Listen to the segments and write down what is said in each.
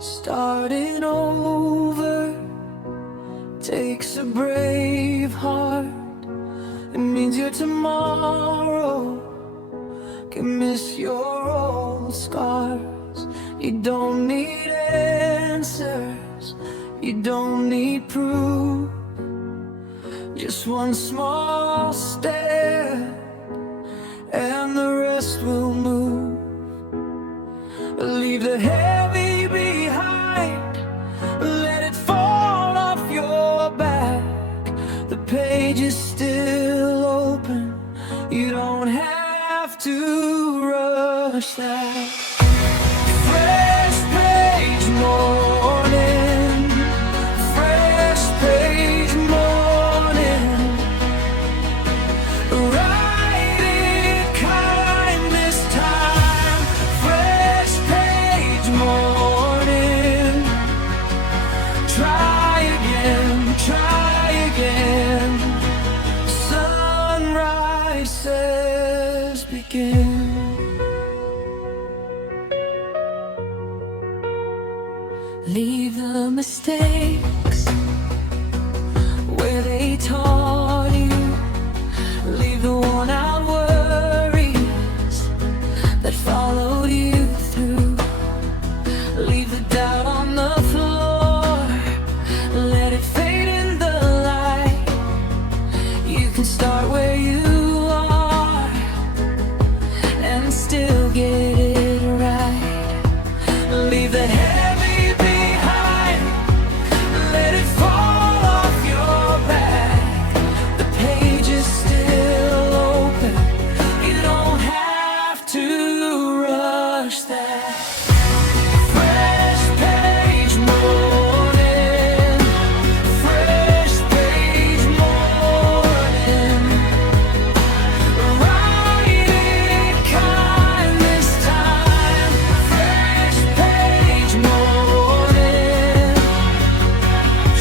Starting over takes a brave heart. It means your tomorrow can miss your old scars. You don't need answers, you don't need proof. Just one small step and the rest will move. Leave the heavy behind, let it fall off your back. The page is still open, you don't have to rush that. Fresh page morning, fresh page morning. Write it kind this time. Fresh page morning. Try again, try again. Sunrises begin. Leave the mistakes where they taught you. Leave the worn-out worries that followed you through. Leave the doubt on the floor, let it fade in the light. You can start where you are and still get it right. Leave the heavy behind, let it fall off your back. The page is still open, you don't have to rush that. Fresh page morning, fresh page morning. Write it kind this time. Fresh page morning.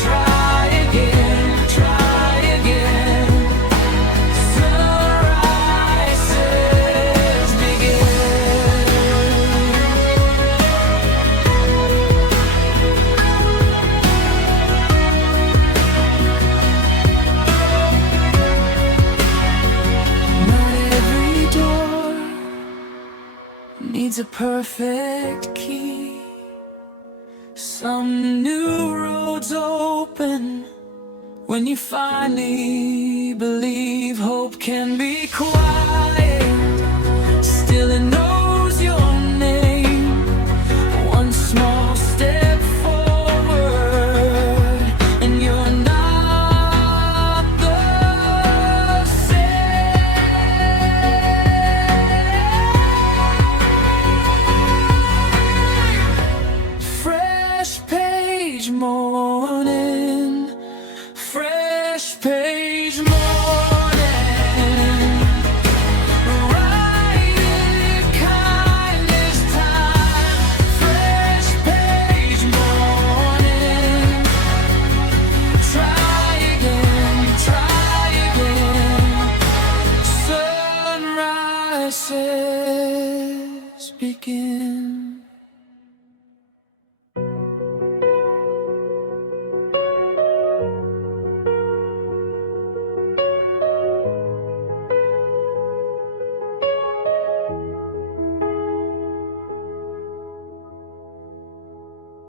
Try again, try again. Sunrises begin. Not every door needs a perfect key. Some new roads open when you finally believe. Hope can be quiet.